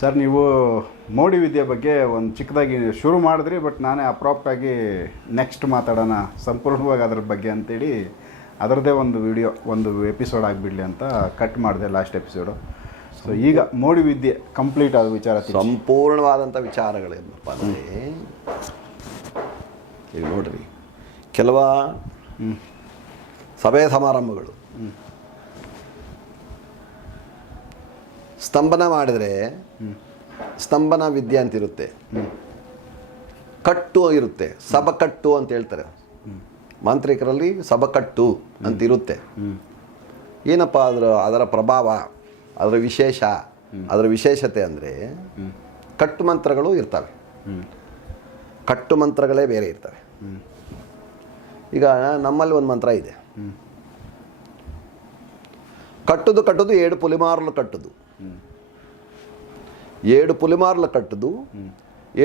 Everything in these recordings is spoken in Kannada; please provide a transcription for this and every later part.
ಸರ್, ನೀವು ಮೋಡಿ ವಿದ್ಯೆ ಬಗ್ಗೆ ಒಂದು ಚಿಕ್ಕದಾಗಿ ಶುರು ಮಾಡಿದ್ರಿ, ಬಟ್ ನಾನೇ ಅಪ್ರಾಪ್ಟಾಗಿ ನೆಕ್ಸ್ಟ್ ಮಾತಾಡೋಣ ಸಂಪೂರ್ಣವಾಗಿ ಅದ್ರ ಬಗ್ಗೆ ಅಂತೇಳಿ ಅದರದ್ದೇ ಒಂದು ವಿಡಿಯೋ, ಒಂದು ಎಪಿಸೋಡ್ ಆಗಿಬಿಡಲಿ ಅಂತ ಕಟ್ ಮಾಡಿದೆ ಲಾಸ್ಟ್ ಎಪಿಸೋಡು. ಸೊ ಈಗ ಮೋಡಿ ವಿದ್ಯೆ ಕಂಪ್ಲೀಟ್ ಆದ ವಿಚಾರ, ಸಂಪೂರ್ಣವಾದಂಥ ವಿಚಾರಗಳೇನಪ್ಪ ಅಂದರೆ, ಈಗ ನೋಡ್ರಿ, ಕೆಲವ ಸಭೆ ಸಮಾರಂಭಗಳು ಸ್ತಂಭನ ಮಾಡಿದರೆ ಸ್ತಂಭನ ವಿದ್ಯೆ ಅಂತಿರುತ್ತೆ, ಕಟ್ಟು ಇರುತ್ತೆ, ಸಭಕಟ್ಟು ಅಂತ ಹೇಳ್ತಾರೆ ಮಾಂತ್ರಿಕರಲ್ಲಿ. ಸಭಕಟ್ಟು ಅಂತಿರುತ್ತೆ. ಏನಪ್ಪ ಅದರ ಪ್ರಭಾವ, ಅದರ ವಿಶೇಷ, ಅದರ ವಿಶೇಷತೆ ಅಂದರೆ ಕಟ್ಟು ಮಂತ್ರಗಳು ಇರ್ತವೆ. ಕಟ್ಟು ಮಂತ್ರಗಳೇ ಬೇರೆ ಇರ್ತವೆ. ಈಗ ನಮ್ಮಲ್ಲಿ ಒಂದು ಮಂತ್ರ ಇದೆ, ಕಟ್ಟುದು ಕಟ್ಟುದು 7 ಪುಲಿಮಾರ್ಲು ಕಟ್ಟುದು, 7 ಪುಲಿಮಾರ್ಲು ಕಟ್ಟುದು,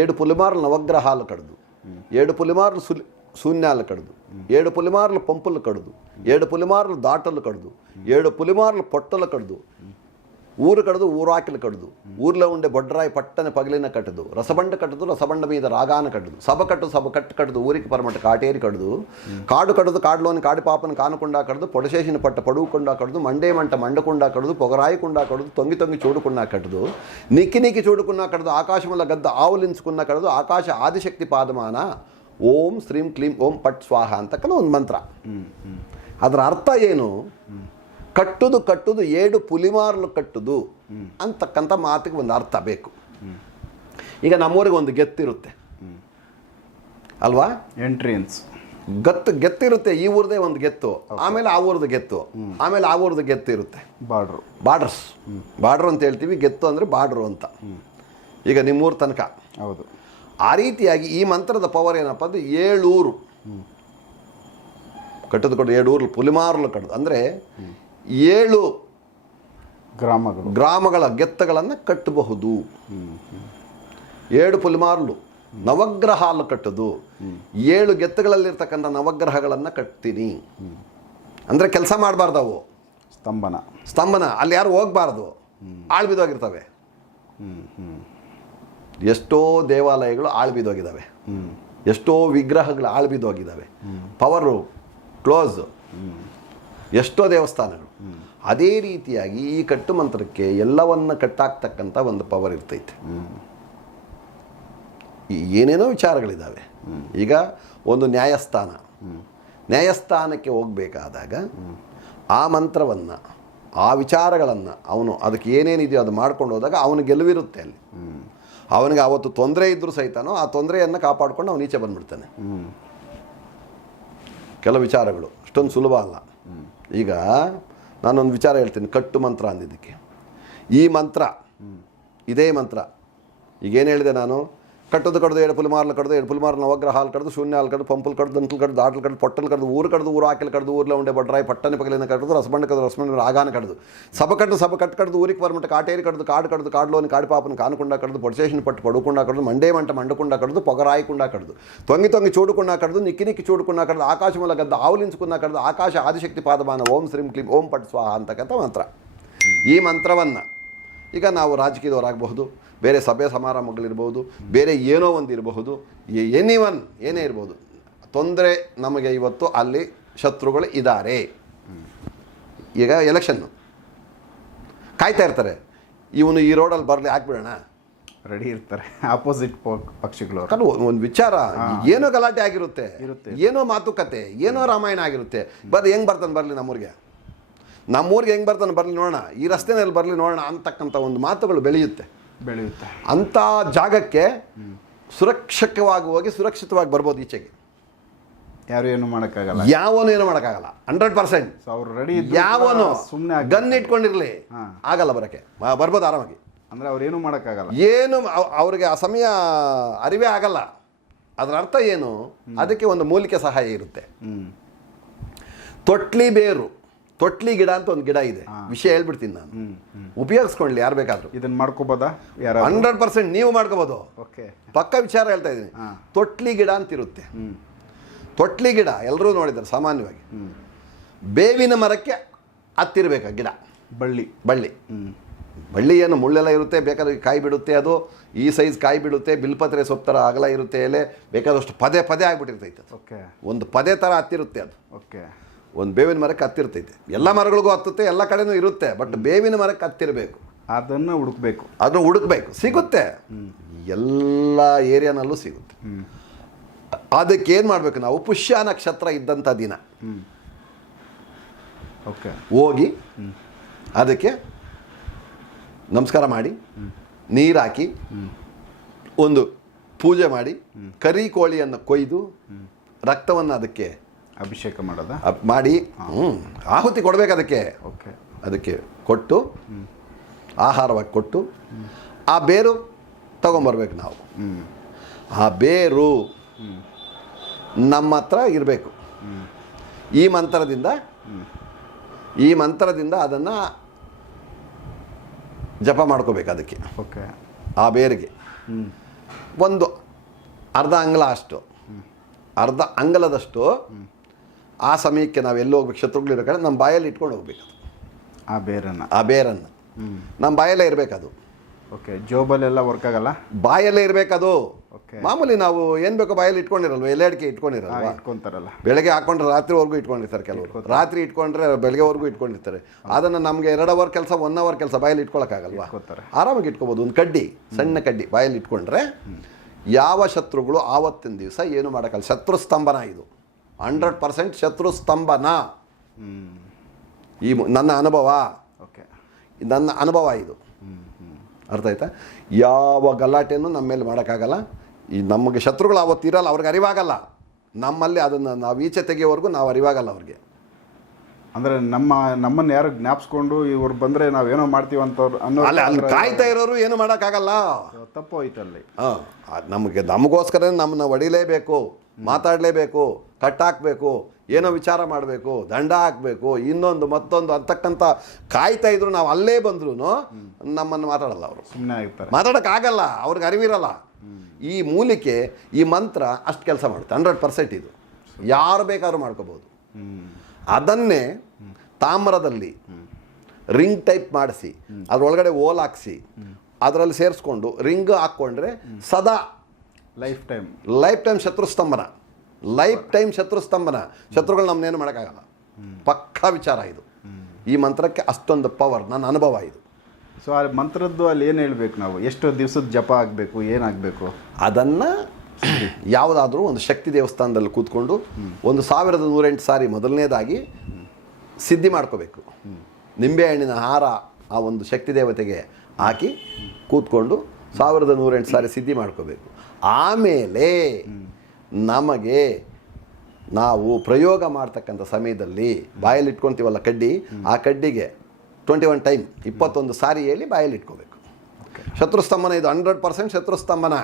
7 ಪುಲಿಮಾರ್ಲು ನವಗ್ರಹಾಲು ಕಡ್ದು, 7 ಪುಲಿಮಾರ್ಲು ಶೂನ್ಯಾಲು ಕಡ್ದು, 7 ಪುಲಿಮಾರ್ಲು ಪಂಪುಲು ಕಡ್ದು, 7 ಪುಲಿಮಾರ್ಲು దాటలు కడదు, 7 పులిమార్లు పొట్టలు కడదు, ఊరు కడదు ఊరాకిలు కడదు, ఊర్లో ఉండే బొడ్రాయి పట్టని పగిలిన కట్టదు, రసబండ కట్టదు రసబండ మీద రాగాన కట్టదు, సభ కట్టు సభ కట్టు కడదు, ఊరికి పరమట కాటేరి కడదు, కాడు కడదు కాడులోని కాడి పాపను కానకుండా కడదు, పొడశేషిన పట్ట పడుకుండా కడదు, మండేమంట మండకుండా కడదు, పొగరాయకుండా కడదు, తొంగి తొంగి చూడుకున్నా కట్టదు, నిక్కి నిక్కి చూడుకున్నా కడదు, ఆకాశముల గద్ద ఆవులించుకున్నా కడదు, ఆకాశ ఆదిశక్తి పాదమాన ಓಂ ಶ್ರೀಂ ಕ್ಲೀಂ ಓಂ ಪಟ್ ಸ್ವಾಹ ಅಂತಕ್ಕಂಥ ಒಂದು ಮಂತ್ರ. ಅದರ ಅರ್ಥ ಏನು? ಕಟ್ಟುದು ಕಟ್ಟುದು 7 ಪುಲಿಮಾರ್ಲು ಕಟ್ಟುದು ಅಂತಕ್ಕಂಥ ಮಾತಿಗೆ ಒಂದು ಅರ್ಥ ಬೇಕು. ಈಗ ನಮ್ಮೂರಿಗೆ ಒಂದು ಗೆತ್ತಿರುತ್ತೆ ಅಲ್ವಾ, ಎಂಟ್ರಿಯನ್ಸ್ ಗೆತ್ತಿರುತ್ತೆ. ಈ ಊರದೇ ಒಂದು ಗೆತ್ತು, ಆಮೇಲೆ ಆ ಊರದ್ದು ಗೆತ್ತು, ಆಮೇಲೆ ಆ ಊರದ್ದು ಗೆತ್ತು ಇರುತ್ತೆ. ಬಾರ್ಡರ್ ಅಂತ ಹೇಳ್ತೀವಿ, ಗೆತ್ತು ಅಂದರೆ ಬಾರ್ಡ್ರು ಅಂತ. ಈಗ ನಿಮ್ಮೂರ ತನಕ. ಹೌದು. ಆ ರೀತಿಯಾಗಿ ಈ ಮಂತ್ರದ ಪವರ್ ಏನಪ್ಪ ಅಂದರೆ 7 ಊರು ಕಟ್ಟದು ಕಟ್ಟು 7 ಊರು ಪುಲಿಮಾರ್ಲು ಕಟ್ಟದು ಅಂದರೆ 7 ಗ್ರಾಮಗಳ ಗೆತ್ತಗಳನ್ನು ಕಟ್ಟಬಹುದು. 7 ಪುಲಿಮಾರ್ಲು ನವಗ್ರಹಾಲು ಕಟ್ಟದು, 7 ಗೆತ್ತುಗಳಲ್ಲಿರ್ತಕ್ಕಂಥ ನವಗ್ರಹಗಳನ್ನು ಕಟ್ತೀನಿ ಅಂದರೆ ಕೆಲಸ ಮಾಡಬಾರ್ದು ಅವು. ಸ್ತಂಭನ ಅಲ್ಲಿ ಯಾರು ಹೋಗಬಾರ್ದು, ಆಳ್ಬಿದೋಗಿರ್ತವೆ. ಎಷ್ಟೋ ದೇವಾಲಯಗಳು ಆಳ್ಬಿದೋಗಿದ್ದಾವೆ, ಎಷ್ಟೋ ವಿಗ್ರಹಗಳು ಆಳ್ಬಿದೋಗಿದ್ದಾವೆ, ಪವರು ಕ್ಲೋಸ್, ಎಷ್ಟೋ ದೇವಸ್ಥಾನಗಳು. ಅದೇ ರೀತಿಯಾಗಿ ಈ ಕಟ್ಟು ಮಂತ್ರಕ್ಕೆ ಎಲ್ಲವನ್ನ ಕಟ್ಟಾಕ್ತಕ್ಕಂಥ ಒಂದು ಪವರ್ ಇರ್ತೈತೆ. ಏನೇನೋ ವಿಚಾರಗಳಿದ್ದಾವೆ. ಈಗ ಒಂದು ನ್ಯಾಯಸ್ಥಾನಕ್ಕೆ ಹೋಗಬೇಕಾದಾಗ ಆ ಮಂತ್ರವನ್ನು, ಆ ವಿಚಾರಗಳನ್ನು ಅವನು ಅದಕ್ಕೆ ಏನೇನಿದೆಯೋ ಅದು ಮಾಡ್ಕೊಂಡು ಹೋದಾಗ ಅವನು ಗೆಲುವಿರುತ್ತೆ. ಅಲ್ಲಿ ಅವನಿಗೆ ಅವತ್ತು ತೊಂದರೆ ಇದ್ದರೂ ಸಹಿತನೋ ಆ ತೊಂದರೆಯನ್ನು ಕಾಪಾಡಿಕೊಂಡು ಅವನು ಈಚೆ ಬಂದ್ಬಿಡ್ತಾನೆ. ಕೆಲವು ವಿಚಾರಗಳು ಅಷ್ಟೊಂದು ಸುಲಭ ಅಲ್ಲ. ಈಗ ನಾನೊಂದು ವಿಚಾರ ಹೇಳ್ತೀನಿ, ಕಟ್ಟು ಮಂತ್ರ ಅಂದಿದ್ದಕ್ಕೆ. ಈ ಮಂತ್ರ, ಇದೇ ಮಂತ್ರ ಈಗೇನು ಹೇಳಿದೆ ನಾನು, ಕಟ್ಟದು ಕಡ್ದು 7 ಪುಲಿಮಾರ್ಲು ಕಡ್ದು, 7 ಪುಲಿಮಾರ್ಲು ನವಗ್ರಹಾಲು ಕಡ್ದು, ಶೂನ್ಯಾಲು ಕಡ್ದು, ಪಂಪುಲ್ ಕಡ್ದು, ದಂಟಲು ಕಡ್ದು, ದಾಟಲು ಕಡ್ದು, ಪೊಟ್ಟಲು ಕಡ್ದು, ಊರು ಕಡ್ದು ಊರು ಹಾಕಿಲು ಕಡ್ದು, ಊರ್ಲೆ ಉಂಡೆ ಬಡ್ರಾಯಿ ಪಟ್ಟನೆ ಪಗಲಿನ ಕಡ್ದು, ರಸಬಂಡ ಕಡ್ದು ರಸಬಂಡ ಆಗಾನ ಕಡ್ದು, ಸಭ ಕಟ್ಟು ಕಡ್ದು, ಊರಿಗೆ ಪರಮಟ ಕಾಟೇರಿ ಕಡ್ದು, ಕಾಡ್ಲೋನಿ ಕಾಡಿ ಪಾಪನ ಕಾನುಕೊಂಡ ಕಡ್ದು, పొడిశేషిన పట్టు పడుకుండా కడదు, మండేమంట మండకుండా కడదు, పొగరాయకుండా కడదు, తొంగి తొంగి చూడుకున్నా కడదు, నిక్కి నిక్కి చూడుకున్నా కడదు, ఆకాశముల గద్ద ఆవులించుకున్నా కడదు, ఆకాಶ ಆದಿಶಕ್ತಿ ಪಾದಮಾನ ಓಂ ಶ್ರೀಂ ಕ್ಲೀಂ ಓಂ ಪಟ್ ಸ್ವಾಹ ಅಂತಕ್ಕಂಥ ಮಂತ್ರ. ಈ ಮಂತ್ರವನ್ನು ಈಗ ನಾವು ರಾಜಕೀಯದವರಾಗಬಹುದು, ಬೇರೆ ಸಭೆ ಸಮಾರಂಭಗಳಿರ್ಬೋದು, ಬೇರೆ ಏನೋ ಒಂದು ಇರಬಹುದು, ಏನೇ ಇರ್ಬೋದು, ತೊಂದರೆ ನಮಗೆ ಇವತ್ತು ಅಲ್ಲಿ ಶತ್ರುಗಳು ಇದ್ದಾರೆ. ಈಗ ಎಲೆಕ್ಷನ್ನು ಕಾಯ್ತಾ ಇರ್ತಾರೆ, ಇವನು ಈ ರೋಡಲ್ಲಿ ಬರಲಿ ಹಾಕ್ಬಿಡೋಣ, ರೆಡಿ ಇರ್ತಾರೆ ಆಪೋಸಿಟ್ ಪಕ್ಷಗಳು. ಒಂದು ವಿಚಾರ ಏನೋ ಗಲಾಟೆ ಆಗಿರುತ್ತೆ, ಏನೋ ಮಾತುಕತೆ, ಏನೋ ರಾಮಾಯಣ ಆಗಿರುತ್ತೆ. ಹೆಂಗೆ ಬರ್ತಾನೆ ಬರಲಿ ನಮ್ಮೂರಿಗೆ ಹೆಂಗೆ ಬರ್ತಾನೆ ಬರಲಿ ನೋಡೋಣ, ಈ ರಸ್ತೆನಲ್ಲಿ ಬರಲಿ ನೋಡೋಣ ಅಂತಕ್ಕಂಥ ಒಂದು ಮಾತುಗಳು ಬೆಳೆಯುತ್ತೆ. ಅಂಥ ಜಾಗಕ್ಕೆ ಸುರಕ್ಷಿತವಾಗಿ ಹೋಗಿ ಸುರಕ್ಷಿತವಾಗಿ ಬರ್ಬೋದು. ಈಚೆಗೆ ಯಾವನು ಏನು ಮಾಡೋಕ್ಕಾಗಲ್ಲ 100%. ಅವ್ರು ರೆಡಿ, ಯಾವನು ಸುಮ್ಮನೆ ಗನ್ ಇಟ್ಕೊಂಡಿರಲಿ ಆಗಲ್ಲ, ಬರೋಕ್ಕೆ ಬರ್ಬೋದು ಆರಾಮಾಗಿ. ಅಂದರೆ ಅವ್ರೇನು ಮಾಡೋಕ್ಕಾಗಲ್ಲ, ಏನು ಅವ್ರಿಗೆ ಆ ಸಮಯ ಅರಿವೇ ಆಗಲ್ಲ. ಅದರ ಅರ್ಥ ಏನು? ಅದಕ್ಕೆ ಒಂದು ಮೂಲಿಕೆ ಸಹಾಯ ಇರುತ್ತೆ. ತೊಟ್ಲಿ ಗಿಡ ಅಂತ ಒಂದು ಗಿಡ ಇದೆ, ವಿಷಯ ಹೇಳ್ಬಿಡ್ತೀನಿ ನಾನು, ಉಪಯೋಗಿಸ್ಕೊಳ್ಳಿ ಯಾರು ಬೇಕಾದರೂ. ಇದನ್ನ ಮಾಡ್ಕೋಬೋದಾ? 100% ನೀವು ಮಾಡ್ಕೋಬೋದು. ಪಕ್ಕ ವಿಚಾರ ಹೇಳ್ತಾ ಇದ್ದೀನಿ. ತೊಟ್ಲಿ ಗಿಡ ಅಂತಿರುತ್ತೆ. ತೊಟ್ಲಿ ಗಿಡ ಎಲ್ಲರೂ ನೋಡಿದ್ದಾರೆ ಸಾಮಾನ್ಯವಾಗಿ. ಬೇವಿನ ಮರಕ್ಕೆ ಹತ್ತಿರಬೇಕು ಗಿಡ, ಬಳ್ಳಿ ಬಳ್ಳಿ ಏನು ಮುಳ್ಳೆಲ್ಲ ಇರುತ್ತೆ, ಬೇಕಾದ್ರೆ ಕಾಯಿ ಬಿಡುತ್ತೆ, ಅದು ಈ ಸೈಜ್ ಕಾಯಿ ಬಿಡುತ್ತೆ, ಬಿಲ್ಪತ್ರೆ ಸೊಪ್ಪು ಥರ ಅಗಲ ಇರುತ್ತೆ, ಎಲೆ ಬೇಕಾದಷ್ಟು ಪದೇ ಪದೇ ಆಗಿಬಿಟ್ಟಿರ್ತೈತೆ ಅದು. ಓಕೆ. ಒಂದು ಪದೇ ಥರ ಹತ್ತಿರುತ್ತೆ ಅದು. ಓಕೆ. ಒಂದು ಬೇವಿನ ಮರಕ್ಕೆ ಹತ್ತಿರ್ತೈತೆ, ಎಲ್ಲ ಮರಗಳಿಗೂ ಹತ್ತುತ್ತೆ, ಎಲ್ಲ ಕಡೆನೂ ಇರುತ್ತೆ, ಬಟ್ ಬೇವಿನ ಮರಕ್ಕೆ ಹತ್ತಿರಬೇಕು, ಅದನ್ನು ಹುಡುಕ್ಬೇಕು, ಅದನ್ನು ಹುಡುಕ್ಬೇಕು, ಸಿಗುತ್ತೆ, ಎಲ್ಲ ಏರಿಯಾನಲ್ಲೂ ಸಿಗುತ್ತೆ. ಅದಕ್ಕೆ ಏನು ಮಾಡಬೇಕು ನಾವು, ಪುಷ್ಯ ನಕ್ಷತ್ರ ಇದ್ದಂಥ ದಿನ ಓಕೆ ಹೋಗಿ ಅದಕ್ಕೆ ನಮಸ್ಕಾರ ಮಾಡಿ, ನೀರು ಹಾಕಿ, ಒಂದು ಪೂಜೆ ಮಾಡಿ, ಕರಿ ಕೋಳಿಯನ್ನು ಕೊಯ್ದು ರಕ್ತವನ್ನು ಅದಕ್ಕೆ ಅಭಿಷೇಕ ಮಾಡೋದಾ ಮಾಡಿ ಆಹುತಿ ಕೊಡಬೇಕು ಅದಕ್ಕೆ. ಓಕೆ. ಅದಕ್ಕೆ ಕೊಟ್ಟು ಆಹಾರವಾಗಿ ಕೊಟ್ಟು ಆ ಬೇರು ತಗೊಂಬರ್ಬೇಕು ನಾವು. ಆ ಬೇರು ನಮ್ಮ ಹತ್ರ ಇರಬೇಕು. ಈ ಮಂತ್ರದಿಂದ ಅದನ್ನು ಜಪ ಮಾಡ್ಕೋಬೇಕು ಅದಕ್ಕೆ. ಓಕೆ. ಆ ಬೇರಿಗೆ ಒಂದು ಅರ್ಧ ಅಂಗಲದಷ್ಟು ಆ ಸಮಯಕ್ಕೆ ನಾವು ಎಲ್ಲಿ ಹೋಗ್ಬೇಕು, ಶತ್ರುಗಳಿರ್ಬೇಕಾದ್ರೆ ನಮ್ಮ ಬಾಯಲ್ಲಿ ಇಟ್ಕೊಂಡು ಹೋಗ್ಬೇಕು ಅದು. ಆ ಬೇರನ್ನು ನಮ್ಮ ಬಾಯಲ್ಲೇ ಇರಬೇಕದು. ಓಕೆ. ಜೋಬಲ್ಲೆಲ್ಲ ವರ್ಕ್ ಆಗಲ್ಲ, ಬಾಯಲ್ಲೇ ಇರಬೇಕದು. ಓಕೆ. ಮಾಮೂಲಿ ನಾವು ಏನು ಬೇಕೋ ಬಾಯಲ್ಲಿ ಇಟ್ಕೊಂಡಿರಲ್ವ, ಎಲೆ ಅಡಿಕೆ ಇಟ್ಕೊಂಡಿರಲ್ವ, ಇಟ್ಕೊಂತಾರಲ್ಲ, ಬೆಳಗ್ಗೆ ಹಾಕೊಂಡ್ರೆ ರಾತ್ರಿವರೆಗೂ ಇಟ್ಕೊಂಡಿರ್ತಾರೆ ಕೆಲವರು, ರಾತ್ರಿ ಇಟ್ಕೊಂಡ್ರೆ ಬೆಳಗ್ಗೆವರೆಗೂ ಇಟ್ಕೊಂಡಿರ್ತಾರೆ. ಅದನ್ನು ನಮಗೆ 2 ಅವರ್ ಕೆಲಸ 1 ಅವರ್ ಕೆಲಸ ಬಾಯಲ್ಲಿ ಇಟ್ಕೊಳಕ್ಕಾಗಲ್ವಾ, ಆರಾಮಾಗಿ ಇಟ್ಕೋಬೋದು. ಒಂದು ಕಡ್ಡಿ, ಸಣ್ಣ ಕಡ್ಡಿ ಬಾಯಲ್ಲಿ ಇಟ್ಕೊಂಡ್ರೆ ಯಾವ ಶತ್ರುಗಳು ಆವತ್ತಿನ ದಿವಸ ಏನು ಮಾಡೋಕ್ಕಲ್ಲ. ಶತ್ರು ಸ್ತಂಭನ ಇದು, 100% ಶತ್ರು ಸ್ತಂಭನ. ಈ ನನ್ನ ಅನುಭವ, ಓಕೆ, ನನ್ನ ಅನುಭವ ಇದು. ಅರ್ಥ ಆಯ್ತಾ? ಯಾವ ಗಲಾಟೆಯನ್ನು ನಮ್ಮ ಮೇಲೆ ಮಾಡೋಕ್ಕಾಗಲ್ಲ. ಈ ನಮಗೆ ಶತ್ರುಗಳು ಅವತ್ತು ಇರಲ್ಲ, ಅವ್ರಿಗೆ ಅರಿವಾಗಲ್ಲ. ನಮ್ಮಲ್ಲಿ ಅದನ್ನು ನಾವು ಈಚೆ ತೆಗೆಯೋವರೆಗೂ ನಾವು ಅರಿವಾಗಲ್ಲ ಅವ್ರಿಗೆ. ಅಂದರೆ ನಮ್ಮನ್ನು ಯಾರು ಜ್ಞಾಪಿಸ್ಕೊಂಡು ಇವ್ರು ಬಂದರೆ ನಾವೇನೋ ಮಾಡ್ತೀವಿ ಅಂತವ್ರು ಅಲ್ಲಿ ಕಾಯ್ತಾ ಇರೋರು ಏನು ಮಾಡೋಕ್ಕಾಗಲ್ಲ. ತಪ್ಪು ಹೋಯ್ತಲ್ಲಿ. ನಮಗೋಸ್ಕರ ನಮ್ಮನ್ನ ಹೊಡಿಲೇಬೇಕು, ಮಾತಾಡಲೇಬೇಕು, ಕಟ್ಟಾಕಬೇಕು, ಏನೋ ವಿಚಾರ ಮಾಡಬೇಕು, ದಂಡ ಹಾಕಬೇಕು, ಇನ್ನೊಂದು ಮತ್ತೊಂದು ಅಂತಕ್ಕಂಥ ಕಾಯ್ತಾ ಇದ್ರು ನಾವು ಅಲ್ಲೇ ಬಂದ್ರೂ ನಮ್ಮನ್ನು ಮಾತಾಡಲ್ಲ ಅವರು, ಸುಮ್ಮನೆ ಆಗಿರ್ತಾರೆ, ಮಾತಾಡೋಕ್ಕಾಗಲ್ಲ, ಅವ್ರಿಗೆ ಅರಿವಿರಲ್ಲ. ಈ ಮೂಲಿಕೆ, ಈ ಮಂತ್ರ ಅಷ್ಟು ಕೆಲಸ ಮಾಡುತ್ತೆ. 100% ಇದು ಯಾರು ಬೇಕಾದ್ರೂ ಮಾಡ್ಕೋಬೋದು. ಅದನ್ನೇ ತಾಮ್ರದಲ್ಲಿ ರಿಂಗ್ ಟೈಪ್ ಮಾಡಿಸಿ ಅದರೊಳಗಡೆ ಓಲ್ ಹಾಕ್ಸಿ ಅದರಲ್ಲಿ ಸೇರಿಸ್ಕೊಂಡು ರಿಂಗ್ ಹಾಕ್ಕೊಂಡ್ರೆ ಸದಾ ಲೈಫ್ ಟೈಮ್ ಶತ್ರುಸ್ತಂಭನ. ಶತ್ರುಗಳು ನಮ್ಮನ್ನೇನು ಮಾಡೋಕ್ಕಾಗಲ್ಲ. ಪಕ್ಕಾ ವಿಚಾರ ಇದು. ಈ ಮಂತ್ರಕ್ಕೆ ಅಷ್ಟೊಂದು ಪವರ್, ನನ್ನ ಅನುಭವ ಇದು. ಸೊ ಆ ಮಂತ್ರದ್ದು ಅಲ್ಲಿ ಏನು ಹೇಳ್ಬೇಕು ನಾವು, ಎಷ್ಟು ದಿವಸದ ಜಪ ಆಗಬೇಕು, ಏನಾಗಬೇಕು? ಅದನ್ನು ಯಾವುದಾದ್ರೂ ಒಂದು ಶಕ್ತಿ ದೇವಸ್ಥಾನದಲ್ಲಿ ಕೂತ್ಕೊಂಡು 1108 ಸಾರಿ ಮೊದಲನೇದಾಗಿ ಸಿದ್ಧಿ ಮಾಡ್ಕೋಬೇಕು. ನಿಂಬೆಹಣ್ಣಿನ ಹಾರ ಆ ಒಂದು ಶಕ್ತಿ ದೇವತೆಗೆ ಹಾಕಿ ಕೂತ್ಕೊಂಡು 1108 ಸಾರಿ ಸಿದ್ಧಿ ಮಾಡ್ಕೋಬೇಕು. ಆಮೇಲೆ ನಮಗೆ ನಾವು ಪ್ರಯೋಗ ಮಾಡ್ತಕ್ಕಂಥ ಸಮಯದಲ್ಲಿ ಬಾಯಲ್ಲಿ ಇಟ್ಕೊತೀವಲ್ಲ ಕಡ್ಡಿ, ಆ ಕಡ್ಡಿಗೆ 21 ಟೈಮ್ 21 ಸಾರಿ ಹೇಳಿ ಬಾಯಲ್ಲಿ ಇಟ್ಕೋಬೇಕು. ಶತ್ರುಸ್ತಂಭನ ಇದು 100% ಶತ್ರುಸ್ತಂಭನ.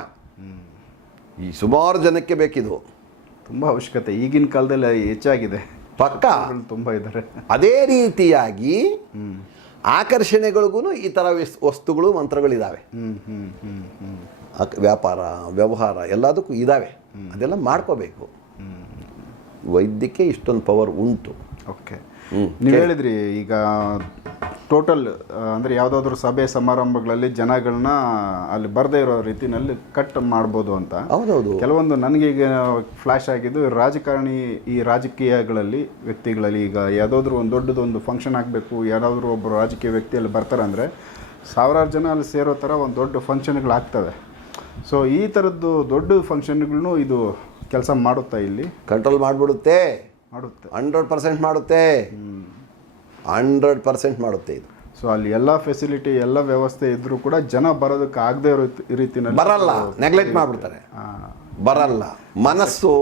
ಈ ಸುಮಾರು ಜನಕ್ಕೆ ಬೇಕಿದು, ತುಂಬ ಅವಶ್ಯಕತೆ ಈಗಿನ ಕಾಲದಲ್ಲಿ ಹೆಚ್ಚಾಗಿದೆ. ಪಕ್ಕ ತುಂಬ ಇದ್ದಾರೆ. ಅದೇ ರೀತಿಯಾಗಿ ಆಕರ್ಷಣೆಗಳಿಗೂ ಈ ಥರ ವಸ್ತುಗಳು ಮಂತ್ರಗಳಿದ್ದಾವೆ. ವ್ಯಾಪಾರ ವ್ಯವಹಾರ ಎಲ್ಲದಕ್ಕೂ ಇದ್ದಾವೆ. ಅದೆಲ್ಲ ಮಾಡ್ಕೋಬೇಕು. ವೈದ್ಯಕ್ಕೆ ಇಷ್ಟೊಂದು ಪವರ್ ಉಂಟು. ಓಕೆ. ನೀವು ಹೇಳಿದ್ರಿ ಈಗ ಟೋಟಲ್ ಅಂದರೆ ಯಾವುದಾದ್ರೂ ಸಭೆ ಸಮಾರಂಭಗಳಲ್ಲಿ ಜನಗಳನ್ನ ಅಲ್ಲಿ ಬರದೇ ಇರೋ ರೀತಿಯಲ್ಲಿ ಕಟ್ ಮಾಡ್ಬೋದು ಅಂತ. ಹೌದೌದು. ಕೆಲವೊಂದು ನನಗೀಗ ಫ್ಲ್ಯಾಶ್ ಆಗಿದ್ದು ರಾಜಕೀಯಗಳಲ್ಲಿ ವ್ಯಕ್ತಿಗಳಲ್ಲಿ ಈಗ ಯಾವುದಾದ್ರೂ ಒಂದು ದೊಡ್ಡದೊಂದು ಫಂಕ್ಷನ್ ಆಗಬೇಕು, ಯಾರಾದರೂ ಒಬ್ಬರು ರಾಜಕೀಯ ವ್ಯಕ್ತಿಯಲ್ಲಿ ಬರ್ತಾರೆ ಅಂದರೆ ಸಾವಿರಾರು ಜನ ಅಲ್ಲಿ ಸೇರೋ ಥರ ಒಂದು ದೊಡ್ಡ ಫಂಕ್ಷನ್ಗಳಾಗ್ತವೆ. ಸೊ ಈ ಥರದ್ದು ದೊಡ್ಡ ಫಂಕ್ಷನ್ಗಳನ್ನೂ ಇದು ಕೆಲಸ ಮಾಡುತ್ತಾ? ಇಲ್ಲಿ ಕಂಟ್ರೋಲ್ ಮಾಡುತ್ತೆ 100% ಮಾಡುತ್ತೆ. 100% ಮಾಡುತ್ತೆ ಇದು. ಸೊ ಅಲ್ಲಿ ಎಲ್ಲ ಫೆಸಿಲಿಟಿ ಎಲ್ಲ ವ್ಯವಸ್ಥೆ ಇದ್ರೂ ಕೂಡ ಜನ ಬರೋದಕ್ಕೆ ಆಗದೆ ಇರೋ ರೀತಿಯಲ್ಲಿ ಬರಲ್ಲ, ನೆಗ್ಲೆಕ್ಟ್ ಮಾಡಿಬಿಡ್ತಾರೆ, ಬರಲ್ಲ. ಮನಸ್ಸು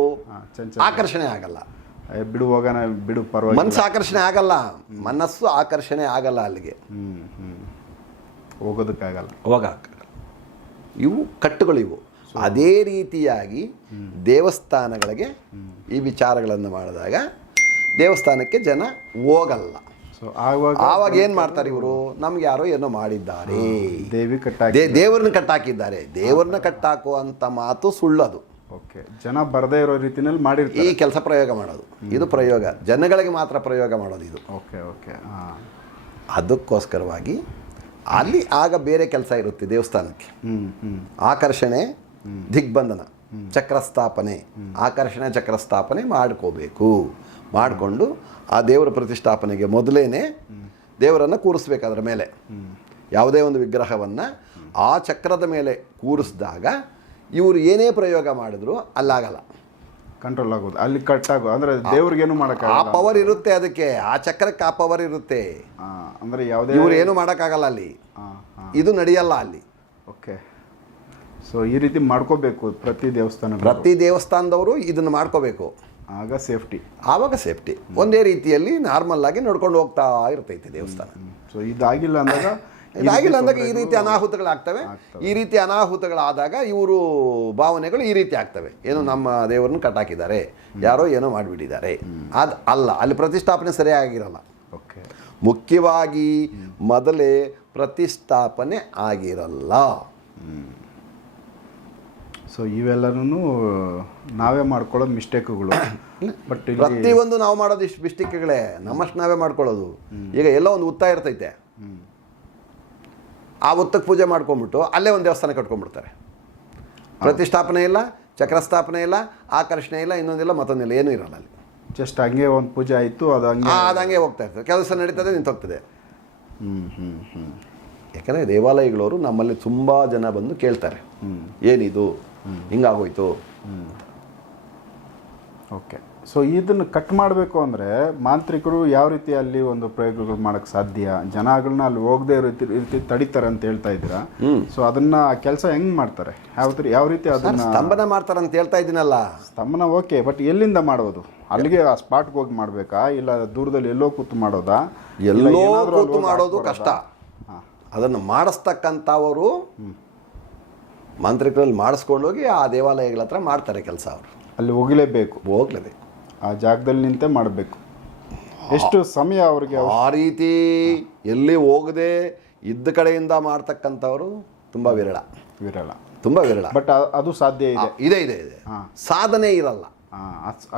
ಆಕರ್ಷಣೆ ಆಗಲ್ಲ. ಬಿಡು ಹೋಗೋಣ ಬಿಡು ಪರವಾಗಿ, ಮನಸ್ಸು ಆಕರ್ಷಣೆ ಆಗಲ್ಲ, ಮನಸ್ಸು ಆಕರ್ಷಣೆ ಆಗಲ್ಲ ಅಲ್ಲಿಗೆ, ಹೋಗೋದಕ್ಕಾಗಲ್ಲ. ಇವು ಕಟ್ಟುಗಳು ಇವು. ಅದೇ ರೀತಿಯಾಗಿ ದೇವಸ್ಥಾನಗಳಿಗೆ ಈ ವಿಚಾರಗಳನ್ನು ಮಾಡಿದಾಗ ದೇವಸ್ಥಾನಕ್ಕೆ ಜನ ಹೋಗಲ್ಲ. ಸೊ ಆವಾಗ ಏನು ಮಾಡ್ತಾರೆ ಇವರು, ನಮ್ಗೆ ಯಾರೋ ಏನೋ ಮಾಡಿದ್ದಾರೆ, ದೇವರನ್ನ ಕಟ್ಟಾಕಿದ್ದಾರೆ. ದೇವರನ್ನ ಕಟ್ಟಾಕುವಂಥ ಮಾತು ಸುಳ್ಳದು. ಓಕೆ. ಜನ ಬರದೇ ಇರೋ ರೀತಿಯಲ್ಲಿ ಮಾಡಿರ್ತಾರೆ ಈ ಕೆಲಸ ಪ್ರಯೋಗ ಮಾಡೋದು. ಇದು ಪ್ರಯೋಗ, ಜನಗಳಿಗೆ ಮಾತ್ರ ಪ್ರಯೋಗ ಮಾಡೋದು ಇದು. ಓಕೆ. ಅದಕ್ಕೋಸ್ಕರವಾಗಿ ಅಲ್ಲಿ ಆಗ ಬೇರೆ ಕೆಲಸ ಇರುತ್ತೆ ದೇವಸ್ಥಾನಕ್ಕೆ. ಆಕರ್ಷಣೆ, ದಿಗ್ಬಂಧನ, ಚಕ್ರಸ್ಥಾಪನೆ, ಆಕರ್ಷಣೆ ಚಕ್ರಸ್ಥಾಪನೆ ಮಾಡ್ಕೋಬೇಕು. ಮಾಡಿಕೊಂಡು ಆ ದೇವರ ಪ್ರತಿಷ್ಠಾಪನೆಗೆ ಮೊದಲೇನೆ ದೇವರನ್ನು ಕೂರಿಸ್ಬೇಕು. ಅದರ ಮೇಲೆ ಯಾವುದೇ ಒಂದು ವಿಗ್ರಹವನ್ನು ಆ ಚಕ್ರದ ಮೇಲೆ ಕೂರಿಸಿದಾಗ ಇವರು ಏನೇ ಪ್ರಯೋಗ ಮಾಡಿದ್ರು ಅಲ್ಲಾಗಲ್ಲ, ಕಂಟ್ರೋಲ್ ಆಗೋದು, ಅಲ್ಲಿ ಕಟ್ ಆಗೋದು. ಅಂದರೆ ದೇವ್ರಿಗೇನು ಆ ಮಾಡೋಕ್ಕಾಗಲ್ಲ, ಪವರ್ ಇರುತ್ತೆ ಅದಕ್ಕೆ, ಆ ಚಕ್ರಕ್ಕೆ ಆ ಪವರ್ ಇರುತ್ತೆ. ಅಂದರೆ ಯಾವುದೇ ಇವರು ಏನು ಮಾಡೋಕ್ಕಾಗಲ್ಲ ಅಲ್ಲಿ, ಇದು ನಡೆಯಲ್ಲ ಅಲ್ಲಿ. ಓಕೆ. ಸೊ ಈ ರೀತಿ ಮಾಡ್ಕೋಬೇಕು ಪ್ರತಿ ದೇವಸ್ಥಾನದವರು ಇದನ್ನು ಮಾಡ್ಕೋಬೇಕು. ಆಗ ಸೇಫ್ಟಿ, ಆವಾಗ ಸೇಫ್ಟಿ. ಒಂದೇ ರೀತಿಯಲ್ಲಿ ನಾರ್ಮಲ್ ಆಗಿ ನೋಡ್ಕೊಂಡು ಹೋಗ್ತಾ ಇರ್ತೈತೆ ದೇವಸ್ಥಾನ. ಸೊ ಇದಾಗಿಲ್ಲ ಅಂದಾಗ ಈ ರೀತಿ ಅನಾಹುತಗಳಾಗ್ತವೆ. ಈ ರೀತಿ ಅನಾಹುತಗಳಾದಾಗ ಇವರು ಭಾವನೆಗಳು ಈ ರೀತಿ ಆಗ್ತವೆ. ಏನೋ ನಮ್ಮ ದೇವರನ್ನು ಕಟ್ಟಾಕಿದ್ದಾರೆ, ಯಾರೋ ಏನೋ ಮಾಡಿಬಿಟ್ಟಿದ್ದಾರೆ, ಅದು ಅಲ್ಲ, ಅಲ್ಲಿ ಪ್ರತಿಷ್ಠಾಪನೆ ಸರಿಯಾಗಿರಲ್ಲ. ಓಕೆ. ಮುಖ್ಯವಾಗಿ ಮೊದಲೇ ಪ್ರತಿಷ್ಠಾಪನೆ ಆಗಿರಲ್ಲ. ಸೊ ಇವೆಲ್ಲನೂ ನಾವೇ ಮಾಡ್ಕೊಳ್ಳೋದು ಮಿಸ್ಟೇಕ್ಗಳು. ಬಟ್ ಪ್ರತಿಯೊಂದು ನಾವು ಮಾಡೋದು ಇಷ್ಟು ಮಿಸ್ಟೇಕ್ಗಳೇ, ನಮ್ಮಷ್ಟು ನಾವೇ ಮಾಡ್ಕೊಳ್ಳೋದು. ಈಗ ಎಲ್ಲೋ ಒಂದು ಹುತ್ತ ಇರ್ತೈತೆ, ಆ ಹುತ್ತಕ್ಕೆ ಪೂಜೆ ಮಾಡ್ಕೊಂಡ್ಬಿಟ್ಟು ಅಲ್ಲೇ ಒಂದು ದೇವಸ್ಥಾನ ಕಟ್ಕೊಂಡ್ಬಿಡ್ತಾರೆ. ಪ್ರತಿಷ್ಠಾಪನೆ ಇಲ್ಲ, ಚಕ್ರಸ್ಥಾಪನೆ ಇಲ್ಲ, ಆಕರ್ಷಣೆ ಇಲ್ಲ, ಇನ್ನೊಂದಿಲ್ಲ, ಮತ್ತೊಂದಿಲ್ಲ, ಏನೂ ಇರಲ್ಲ ಅಲ್ಲಿ. ಜಸ್ಟ್ ಹಂಗೆ ಒಂದು ಪೂಜೆ ಆಯಿತು, ಅದು ಹಂಗೆ ಹೋಗ್ತಾ ಇರ್ತದೆ. ಕೆಲಸ ನಡೀತದೆ, ನಿಂತೋಗ್ತದೆ. ಯಾಕಂದರೆ ದೇವಾಲಯಗಳವರು ನಮ್ಮಲ್ಲಿ ತುಂಬ ಜನ ಬಂದು ಕೇಳ್ತಾರೆ, ಏನಿದು ಹಿಂಗಾಗೋಯ್ತು. ಓಕೆ. ಸೊ ಇದನ್ನು ಕಟ್ ಮಾಡಬೇಕು ಅಂದರೆ ಮಾಂತ್ರಿಕರು ಯಾವ ರೀತಿ ಅಲ್ಲಿ ಒಂದು ಪ್ರಯೋಗಗಳು ಮಾಡೋಕ್ಕೆ ಸಾಧ್ಯ, ಜನಗಳನ್ನ ಅಲ್ಲಿ ಹೋಗದೆ ರೀತಿ ತಡಿತಾರೆ ಅಂತ ಹೇಳ್ತಾ ಇದ್ದೀರಾ. ಸೊ ಅದನ್ನ ಕೆಲಸ ಹೆಂಗೆ ಮಾಡ್ತಾರೆ, ಯಾವ ರೀತಿ ಅದನ್ನ ಸ್ತಂಭನ ಮಾಡ್ತಾರೆ ಅಂತ ಹೇಳ್ತಾ ಇದ್ದೀನಲ್ಲ. ಸ್ತಂಭನ ಓಕೆ, ಬಟ್ ಎಲ್ಲಿಂದ ಮಾಡೋದು? ಅಲ್ಲಿಗೆ ಆ ಸ್ಪಾಟ್ಗೆ ಹೋಗಿ ಮಾಡಬೇಕಾ, ಇಲ್ಲ ದೂರದಲ್ಲಿ ಎಲ್ಲೋ ಕೂತು ಮಾಡೋದಾ? ಎಲ್ಲೋ ಕೂತು ಮಾಡೋದು ಕಷ್ಟ. ಅದನ್ನು ಮಾಡಿಸ್ತಕ್ಕಂಥವರು ಮಂತ್ರಿಕರಲ್ಲಿ ಮಾಡಿಸ್ಕೊಂಡೋಗಿ ಆ ದೇವಾಲಯಗಳ ಹತ್ರ ಮಾಡ್ತಾರೆ ಕೆಲಸ. ಅವರು ಅಲ್ಲಿ ಹೋಗಲೇಬೇಕು, ಆ ಜಾಗದಲ್ಲಿ ನಿಂತೆ ಮಾಡಬೇಕು. ಎಷ್ಟು ಸಮಯ ಅವ್ರಿಗೆ? ಆ ರೀತಿ ಎಲ್ಲಿ ಹೋಗದೆ ಇದ್ದ ಕಡೆಯಿಂದ ಮಾಡ್ತಕ್ಕಂಥವರು ತುಂಬ ವಿರಳ, ತುಂಬ ವಿರಳ. ಬಟ್ ಅದು ಸಾಧ್ಯ ಇದೆ. ಸಾಧನೆ ಇರಲ್ಲ,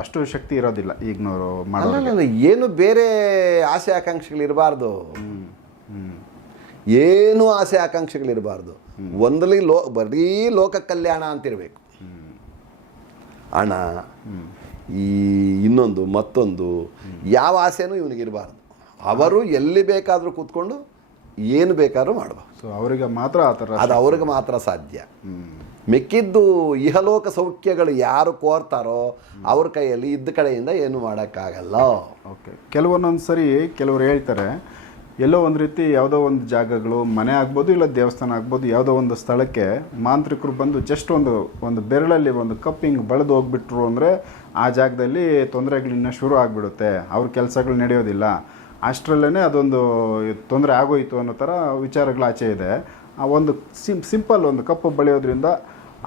ಅಷ್ಟು ಶಕ್ತಿ ಇರೋದಿಲ್ಲ ಈಗಿನವರು ಮಾಡೋದು. ಏನು ಬೇರೆ ಆಸೆ ಆಕಾಂಕ್ಷೆಗಳಿರಬಾರ್ದು, ಏನು ಆಸೆ ಆಕಾಂಕ್ಷೆಗಳಿರಬಾರ್ದು. ಒಂದಲ್ಲಿ ಬರೀ ಲೋಕ ಕಲ್ಯಾಣ ಅಂತಿರಬೇಕು. ಹಣ, ಈ ಇನ್ನೊಂದು ಮತ್ತೊಂದು ಯಾವ ಆಸೆನೂ ಇವನಿಗಿರಬಾರ್ದು. ಅವರು ಎಲ್ಲಿ ಬೇಕಾದರೂ ಕೂತ್ಕೊಂಡು ಏನು ಬೇಕಾದ್ರೂ ಮಾಡಬಹುದು. ಸೊ ಅವರಿಗೆ ಮಾತ್ರ ಆ ಥರ, ಅದು ಅವ್ರಿಗೆ ಮಾತ್ರ ಸಾಧ್ಯ. ಮಿಕ್ಕಿದ್ದು ಇಹಲೋಕ ಸೌಖ್ಯಗಳು ಯಾರು ಕೋರ್ತಾರೋ ಅವ್ರ ಕೈಯಲ್ಲಿ ಇದ್ದ ಕಡೆಯಿಂದ ಏನು ಮಾಡೋಕ್ಕಾಗಲ್ಲ. ಓಕೆ. ಕೆಲವೊಂದೊಂದು ಸರಿ ಕೆಲವರು ಹೇಳ್ತಾರೆ, ಎಲ್ಲೋ ಒಂದು ರೀತಿ ಯಾವುದೋ ಒಂದು ಜಾಗಗಳು, ಮನೆ ಆಗ್ಬೋದು ಇಲ್ಲ ದೇವಸ್ಥಾನ ಆಗ್ಬೋದು, ಯಾವುದೋ ಒಂದು ಸ್ಥಳಕ್ಕೆ ಮಾಂತ್ರಿಕರು ಬಂದು ಜಸ್ಟ್ ಒಂದು ಬೆರಳಲ್ಲಿ ಒಂದು ಕಪ್ ಹಿಂಗೆ ಬೆಳೆದು ಹೋಗ್ಬಿಟ್ರು ಅಂದರೆ ಆ ಜಾಗದಲ್ಲಿ ತೊಂದರೆಗಳಿನ್ನ ಶುರು ಆಗಿಬಿಡುತ್ತೆ, ಅವ್ರ ಕೆಲಸಗಳು ನಡೆಯೋದಿಲ್ಲ, ಅಷ್ಟರಲ್ಲೇ ಅದೊಂದು ತೊಂದರೆ ಆಗೋಯ್ತು ಅನ್ನೋ ಥರ ವಿಚಾರಗಳು ಆಚೆ ಇದೆ. ಆ ಒಂದು ಸಿಂಪಲ್ ಒಂದು ಕಪ್ಪು ಬೆಳೆಯೋದ್ರಿಂದ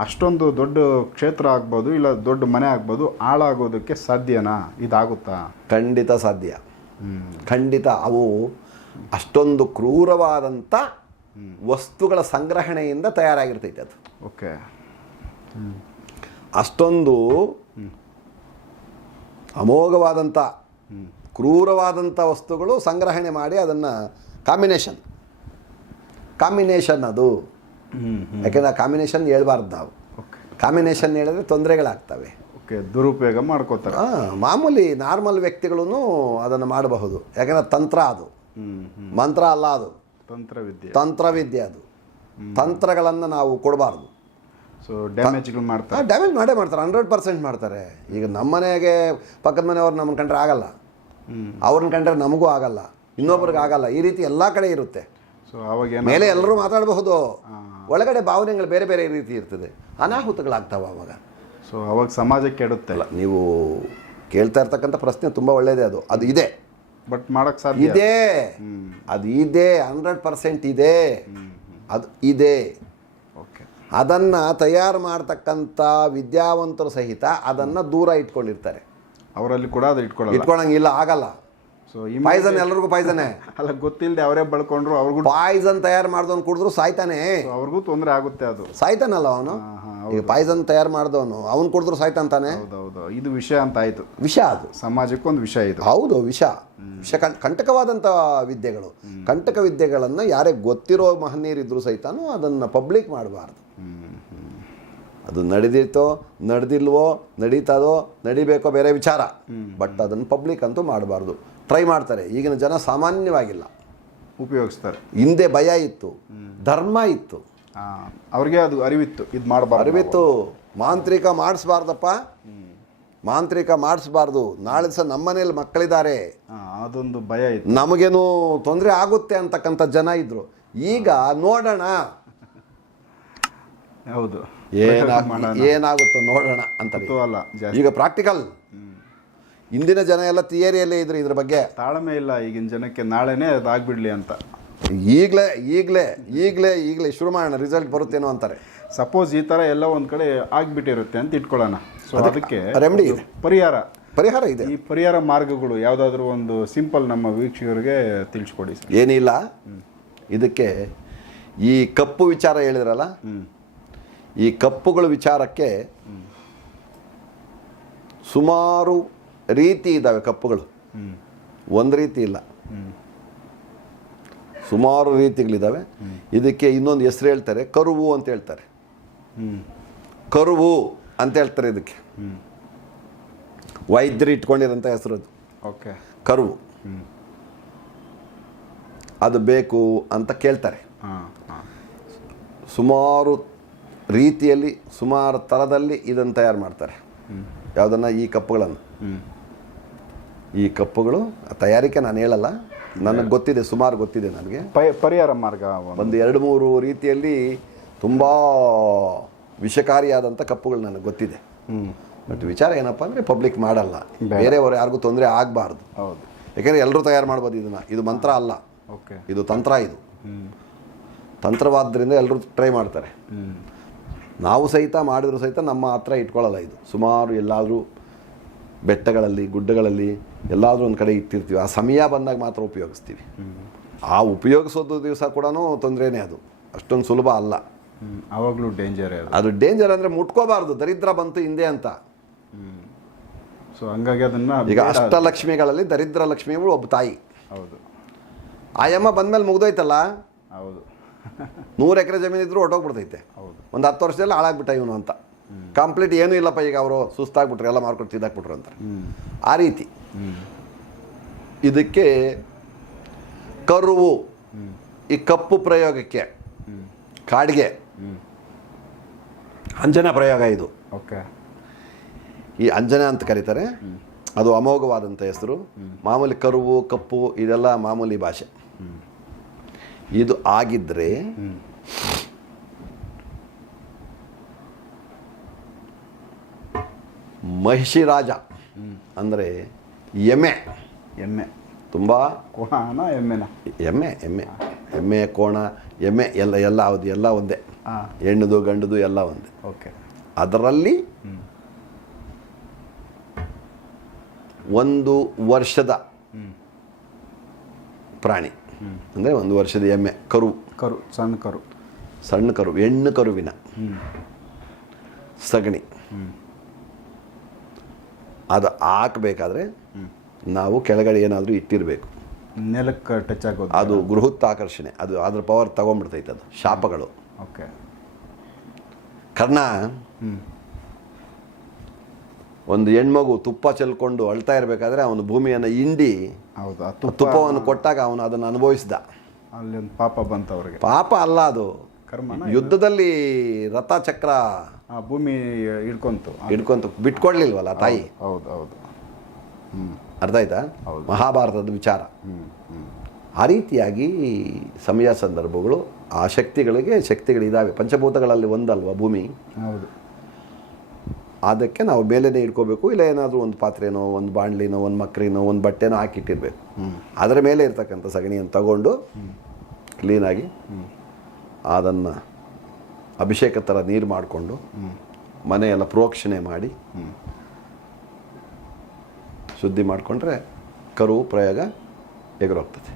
ಅಷ್ಟೊಂದು ದೊಡ್ಡ ಕ್ಷೇತ್ರ ಆಗ್ಬೋದು ಇಲ್ಲ ದೊಡ್ಡ ಮನೆ ಆಗ್ಬೋದು ಹಾಳಾಗೋದಕ್ಕೆ ಸಾಧ್ಯನಾ? ಇದಾಗುತ್ತಾ? ಖಂಡಿತ ಸಾಧ್ಯ, ಖಂಡಿತ. ಅವು ಅಷ್ಟೊಂದು ಕ್ರೂರವಾದಂಥ ವಸ್ತುಗಳ ಸಂಗ್ರಹಣೆಯಿಂದ ತಯಾರಾಗಿರ್ತೈತೆ ಅದು. ಓಕೆ. ಅಷ್ಟೊಂದು ಅಮೋಘವಾದಂಥ ಕ್ರೂರವಾದಂಥ ವಸ್ತುಗಳು ಸಂಗ್ರಹಣೆ ಮಾಡಿ ಅದನ್ನು ಕಾಂಬಿನೇಷನ್ ಅದು. ಯಾಕೆಂದರೆ ಆ ಕಾಂಬಿನೇಷನ್ ಹೇಳ್ಬಾರ್ದು ನಾವು. ಕಾಂಬಿನೇಷನ್ ಹೇಳಿದ್ರೆ ತೊಂದರೆಗಳಾಗ್ತವೆ. ಓಕೆ. ದುರುಪಯೋಗ ಮಾಡ್ಕೋತಾರೆ. ಮಾಮೂಲಿ ನಾರ್ಮಲ್ ವ್ಯಕ್ತಿಗಳೂ ಅದನ್ನು ಮಾಡಬಹುದು. ಯಾಕೆಂದರೆ ತಂತ್ರ ಅದು, ಮಂತ್ರ ಅಲ್ಲ, ಅದು ತಂತ್ರವಿದ್ಯೆ. ಅದು ತಂತ್ರಗಳನ್ನು ನಾವು ಕೊಡಬಾರ್ದು. ಸೊ ಡ್ಯಾಮೇಜ್ಗಳು ಮಾಡ್ತಾರೆ, ಡ್ಯಾಮೇಜ್ ಮಾಡೇ ಮಾಡ್ತಾರೆ, 100% ಮಾಡ್ತಾರೆ. ಈಗ ನಮ್ಮ ಮನೆಗೆ ಪಕ್ಕದ ಮನೆಯವ್ರು ನಮ್ಮನ್ನು ಕಂಡ್ರೆ ಆಗಲ್ಲ, ಅವ್ರನ್ನ ಕಂಡ್ರೆ ನಮಗೂ ಆಗಲ್ಲ, ಇನ್ನೊಬ್ರಿಗೆ ಆಗಲ್ಲ. ಈ ರೀತಿ ಎಲ್ಲ ಕಡೆ ಇರುತ್ತೆ. ಸೊ ಅವಾಗ ಮೇಲೆ ಎಲ್ಲರೂ ಮಾತಾಡಬಹುದು, ಒಳಗಡೆ ಭಾವನೆಗಳು ಬೇರೆ ಬೇರೆ ರೀತಿ ಇರ್ತದೆ, ಅನಾಹುತಗಳಾಗ್ತಾವೆ ಅವಾಗ. ಸೊ ಅವಾಗ ಸಮಾಜ ಕೆಡುತ್ತೆ. ನೀವು ಕೇಳ್ತಾ ಇರ್ತಕ್ಕಂಥ ಪ್ರಶ್ನೆ ತುಂಬ ಒಳ್ಳೆಯದೇ. ಅದು ಇದೆ, ಬಟ್ ಮಾಡೋಕ್ಕೆ ಸಾಧ್ಯ ಇದೆ. ಅದು ಇದೆ, 100% ಇದೆ, ಅದು ಇದೆ. ಓಕೆ. ಅದನ್ನು ತಯಾರು ಮಾಡ್ತಕ್ಕಂಥ ವಿದ್ಯಾವಂತರು ಸಹಿತ ಅದನ್ನು ದೂರ ಇಟ್ಕೊಂಡಿರ್ತಾರೆ. ಅವರಲ್ಲಿ ಕೂಡ ಅದು ಇಟ್ಕೊಳಂಗಿಲ್ಲ, ಆಗಲ್ಲ. ಸೊ ಪಾಯ್ಸನ್ ಎಲ್ಲರಿಗೂ ಪಾಯ್ಸನೇ ಅಲ್ಲ, ಗೊತ್ತಿಲ್ಲದೆ ಅವರೇ ಬಳಕೊಂಡ್ರು, ಅವ್ರಿಗೂ ಪಾಯ್ಸನ್ ತಯಾರು ಮಾಡಿದವನು ಕುಡಿದ್ರು ಸಾಯ್ತಾನೆ, ಅವ್ರಿಗೂ ತೊಂದರೆ ಆಗುತ್ತೆ. ಅದು ಸಾಯ್ತಾನಲ್ಲ ಅವನು. ಈಗ ಪಾಯ್ಸನ್ ತಯಾರು ಮಾಡಿದವನು ಅವ್ನು ಕುಡಿದ್ರು ಸಾಯ್ತಾನೆ. ಹೌದೌದು, ಇದು ವಿಷಯ ಅಂತ ಆಯ್ತು. ವಿಷ ಅದು ಸಮಾಜಕ್ಕೊಂದು ವಿಷಯ ಇದು. ಹೌದು, ವಿಷ ಕಂಟಕವಾದಂಥ ವಿದ್ಯೆಗಳು. ಕಂಟಕ ವಿದ್ಯೆಗಳನ್ನು ಯಾರೇ ಗೊತ್ತಿರೋ ಮಹನೀಯರಿದ್ರು ಸಹಿತಾನು ಅದನ್ನು ಪಬ್ಲಿಕ್ ಮಾಡಬಾರ್ದು. ಅದು ನಡೆದಿತ್ತೋ ನಡೆದಿಲ್ವೋ ನಡೀತದೋ ನಡಿಬೇಕೋ ಬೇರೆ ವಿಚಾರ, ಬಟ್ ಅದನ್ನು ಪಬ್ಲಿಕ್ ಅಂತೂ ಮಾಡಬಾರ್ದು. ಟ್ರೈ ಮಾಡ್ತಾರೆ ಈಗಿನ ಜನ, ಸಾಮಾನ್ಯವಾಗಿಲ್ಲ, ಉಪಯೋಗಿಸ್ತಾರೆ. ಹಿಂದೆ ಭಯ ಇತ್ತು, ಧರ್ಮ ಇತ್ತು, ಅವ್ರಿಗೆ ಅದು ಅರಿವಿತ್ತು, ಇದು ಮಾಡಬಾರ್ದು, ಅರಿವಿತ್ತು. ಮಾಂತ್ರಿಕ ಮಾಡಿಸ್ಬಾರ್ದಪ್ಪ, ಮಾಂತ್ರಿಕ ಮಾಡಿಸ್ಬಾರ್ದು, ನಾಳೆ ದಿವಸ ನಮ್ಮನೇಲಿ ಮಕ್ಕಳಿದ್ದಾರೆ, ಅದೊಂದು ಭಯ ಇತ್ತು, ನಮಗೇನು ತೊಂದರೆ ಆಗುತ್ತೆ ಅಂತಕ್ಕಂಥ ಜನ ಇದ್ರು. ಈಗ ನೋಡೋಣ, ಹೌದು, ಏನಾಗುತ್ತೋ ನೋಡೋಣ ಅಂತ. ಈಗ ಪ್ರಾಕ್ಟಿಕಲ್. ಇಂದಿನ ಜನ ಎಲ್ಲ ಥಿಯರಿಯಲ್ಲೇ ಇದ್ರು, ಇದ್ರ ಬಗ್ಗೆ ತಾಳ್ಮೆ ಇಲ್ಲ ಈಗಿನ ಜನಕ್ಕೆ, ನಾಳೆನೇ ಅದಾಗ್ಬಿಡ್ಲಿ ಅಂತ. ಈಗಲೇ ಶುರು ಮಾಡೋಣ, ರಿಸಲ್ಟ್ ಬರುತ್ತೇನೋ ಅಂತಾರೆ. ಸಪೋಸ್ ಈ ಥರ ಎಲ್ಲ ಒಂದು ಕಡೆ ಆಗಿಬಿಟ್ಟಿರುತ್ತೆ ಅಂತ ಇಟ್ಕೊಳ್ಳೋಣ. ಸೊ ಅದಕ್ಕೆ ರೆಮಿಡಿ, ಪರಿಹಾರ ಇದೆ. ಈ ಪರಿಹಾರ ಮಾರ್ಗಗಳು ಯಾವುದಾದ್ರೂ ಒಂದು ಸಿಂಪಲ್ ನಮ್ಮ ವೀಕ್ಷಕರಿಗೆ ತಿಳಿಸ್ಕೊಡಿ. ಏನಿಲ್ಲ, ಇದಕ್ಕೆ ಈ ಕಪ್ಪು ವಿಚಾರ ಹೇಳಿದ್ರಲ್ಲ, ಈ ಕಪ್ಪುಗಳ ವಿಚಾರಕ್ಕೆ ಸುಮಾರು ರೀತಿ ಇದ್ದಾವೆ ಕಪ್ಪುಗಳು. ಒಂದು ರೀತಿ ಇಲ್ಲ, ಸುಮಾರು ರೀತಿಗಳಿದ್ದಾವೆ. ಇದಕ್ಕೆ ಇನ್ನೊಂದು ಹೆಸರು ಹೇಳ್ತಾರೆ, ಕರುವು ಅಂತ ಹೇಳ್ತಾರೆ. ಕರುವು ಅಂತ ಹೇಳ್ತಾರೆ ಇದಕ್ಕೆ, ವೈದ್ಯರು ಇಟ್ಕೊಂಡಿರೋಂಥ ಹೆಸರು ಅದು. ಓಕೆ, ಕರುವು. ಅದು ಬೇಕು ಅಂತ ಕೇಳ್ತಾರೆ. ಸುಮಾರು ರೀತಿಯಲ್ಲಿ, ಸುಮಾರು ಥರದಲ್ಲಿ ಇದನ್ನು ತಯಾರು ಮಾಡ್ತಾರೆ. ಯಾವುದನ್ನು? ಈ ಕಪ್ಪುಗಳನ್ನು. ಈ ಕಪ್ಪುಗಳು ತಯಾರಿಕೆ ನಾನು ಹೇಳಲ್ಲ, ನನಗೆ ಗೊತ್ತಿದೆ, ಸುಮಾರು ಗೊತ್ತಿದೆ ನನಗೆ. ಪರಿಹಾರ ಮಾರ್ಗ ಒಂದು 2-3 ರೀತಿಯಲ್ಲಿ ತುಂಬ ವಿಷಕಾರಿಯಾದಂಥ ಕಪ್ಪುಗಳು ನನಗೆ ಗೊತ್ತಿದೆ. ಬಟ್ ವಿಚಾರ ಏನಪ್ಪ ಅಂದರೆ ಪಬ್ಲಿಕ್ ಮಾಡಲ್ಲ, ಬೇರೆಯವರು ಯಾರಿಗೂ ತೊಂದರೆ ಆಗಬಾರ್ದು. ಹೌದು, ಯಾಕೆಂದರೆ ಎಲ್ಲರೂ ತಯಾರು ಮಾಡ್ಬೋದು ಇದನ್ನು. ಇದು ಮಂತ್ರ ಅಲ್ಲ, ಓಕೆ, ಇದು ತಂತ್ರ. ಇದು ತಂತ್ರವಾದ್ದರಿಂದ ಎಲ್ಲರೂ ಟ್ರೈ ಮಾಡ್ತಾರೆ. ನಾವು ಸಹಿತ ಮಾಡಿದ್ರು ಸಹಿತ ನಮ್ಮ ಹತ್ರ ಇಟ್ಕೊಳ್ಳಲ್ಲ. ಇದು ಸುಮಾರು ಎಲ್ಲಾದರೂ ಬೆಟ್ಟಗಳಲ್ಲಿ, ಗುಡ್ಡಗಳಲ್ಲಿ ಎಲ್ಲಾದರೂ ಒಂದು ಕಡೆ ಇಟ್ಟಿರ್ತೀವಿ. ಆ ಸಮಯ ಬಂದಾಗ ಮಾತ್ರ ಉಪಯೋಗಿಸ್ತೀವಿ. ಆ ಉಪಯೋಗಿಸೋದು ದಿವಸ ಕೂಡ ತೊಂದರೆನೇ. ಅದು ಅಷ್ಟೊಂದು ಸುಲಭ ಅಲ್ಲ, ಆವಾಗಲೂ ಡೇಂಜರ್. ಅದು ಡೇಂಜರ್ ಅಂದರೆ ಮುಟ್ಕೋಬಾರ್ದು, ದರಿದ್ರ ಬಂತು ಹಿಂದೆ ಅಂತ. ಸೊ ಹಂಗಾಗಿ ಅದನ್ನು ಈಗ ಅಷ್ಟಲಕ್ಷ್ಮಿಗಳಲ್ಲಿ ದರಿದ್ರ ಲಕ್ಷ್ಮಿಗಳು ಒಬ್ಬ ತಾಯಿ. ಹೌದು, ಆಯಮ್ಮ ಬಂದಮೇಲೆ ಮುಗ್ದೋಯ್ತಲ್ಲ. ಹೌದು, 100 ಎಕರೆ ಜಮೀನಿದ್ರು ಹೊಟ್ಟೋಗ್ಬಿಡ್ತೈತೆ. ಒಂದು 10 ವರ್ಷದಲ್ಲಿ ಹಾಳಾಗ್ಬಿಟ್ಟ ಇವನು ಅಂತ. ಕಂಪ್ಲೀಟ್ ಏನೂ ಇಲ್ಲಪ್ಪ, ಈಗ ಅವರು ಸುಸ್ತಾಗ್ಬಿಟ್ರು, ಎಲ್ಲ ಮಾರ್ಕೊಂಡು ತಿದ್ದಾಕ್ಬಿಟ್ರು ಅಂತಾರೆ. ಆ ರೀತಿ ಇದಕ್ಕೆ ಕರುವು, ಈ ಕಪ್ಪು ಪ್ರಯೋಗಕ್ಕೆ ಕಾಡಿಗೆ ಅಂಜನ ಪ್ರಯೋಗ ಇದು. ಓಕೆ, ಈ ಅಂಜನ ಅಂತ ಕರೀತಾರೆ. ಅದು ಅಮೋಘವಾದಂಥ ಹೆಸರು. ಮಾಮೂಲಿ ಕರುವು, ಕಪ್ಪು ಇದೆಲ್ಲ ಮಾಮೂಲಿ ಭಾಷೆ. ಇದು ಆಗಿದ್ರೆ ಮಹಿಷಿ ರಾಜ ಅಂದರೆ ಎಮ್ಮೆ. ಎಮ್ಮೆ ತುಂಬ ಕೋಣ, ಎಮ್ಮೆ ಕೋಣ, ಎಮ್ಮೆ ಎಲ್ಲ ಒಂದೇ. ಹೆಣ್ಣದು ಗಂಡದು ಎಲ್ಲ ಒಂದೇ. ಓಕೆ, ಅದರಲ್ಲಿ 1 ವರ್ಷದ ಪ್ರಾಣಿ ಅಂದರೆ 1 ವರ್ಷದ ಎಮ್ಮೆ, ಕರು, ಸಣ್ಣ ಕರು, ಹೆಣ್ಣು ಕರುವಿನ ಸಗಣಿ. ಅದು ಹಾಕಬೇಕಾದ್ರೆ ನಾವು ಕೆಳಗಡೆ ಏನಾದರೂ ಇಟ್ಟಿರಬೇಕು, ನೆಲಕ್ಕೆ ಟಚ್ ಆಗೋದು. ಅದು ಗೃಹತ್ತಾಕರ್ಷಣೆ, ಅದು ಅದ್ರ ಪವರ್ ತಗೊಂಡ್ಬಿಡ್ತೈತೆ. ಅದು ಶಾಪಗಳು. ಓಕೆ, ಕರ್ಣ ಒಂದು ಹೆಣ್ಮಗು ತುಪ್ಪ ಚೆಲ್ಕೊಂಡು ಅಳ್ತಾ ಇರಬೇಕಾದ್ರೆ ಅವನು ಭೂಮಿಯನ್ನು ಹಿಂಡಿ ತುಪ್ಪವನ್ನು ಕೊಟ್ಟಾಗ ಅವನು ಅದನ್ನು ಅನುಭವಿಸಿದ. ಅಲ್ಲಿ ಒಂದು ಪಾಪ ಬಂತು ಅವ್ರಿಗೆ. ಪಾಪ ಅಲ್ಲ, ಅದು ಕರ್ಮ. ಯುದ್ಧದಲ್ಲಿ ರಥಚಕ್ರ ಭೂಮಿ ಹಿಡ್ಕೊಂತು ಬಿಟ್ಕೊಡ್ಲಿಲ್ವಲ್ಲ ತಾಯಿ. ಹೌದು, ಅರ್ಥ ಆಯ್ತಾ? ಮಹಾಭಾರತದ ವಿಚಾರ. ಆ ರೀತಿಯಾಗಿ ಸಮಯ ಸಂದರ್ಭಗಳು, ಆ ಶಕ್ತಿಗಳಿದ್ದಾವೆ. ಪಂಚಭೂತಗಳಲ್ಲಿ ಒಂದಲ್ವ ಭೂಮಿ. ಹೌದು, ಅದಕ್ಕೆ ನಾವು ಮೇಲೇನೆ ಇಟ್ಕೋಬೇಕು. ಇಲ್ಲ ಏನಾದರೂ ಒಂದು ಪಾತ್ರೆನೋ, ಒಂದು ಬಾಣಲಿನೋ, ಒಂದು ಮಕ್ರಿನೋ, ಒಂದು ಬಟ್ಟೆನೋ ಹಾಕಿಟ್ಟಿರ್ಬೇಕು. ಅದರ ಮೇಲೆ ಇರ್ತಕ್ಕಂಥ ಸಗಣಿಯನ್ನು ತಗೊಂಡು ಕ್ಲೀನಾಗಿ ಅದನ್ನು ಅಭಿಷೇಕ ಥರ ನೀರು ಮಾಡಿಕೊಂಡು ಮನೆಯೆಲ್ಲ ಪ್ರೋಕ್ಷಣೆ ಮಾಡಿ ಶುದ್ಧಿ ಮಾಡಿಕೊಂಡ್ರೆ ಕರು ಪ್ರಯೋಗ ಎಗರೋಗ್ತದೆ.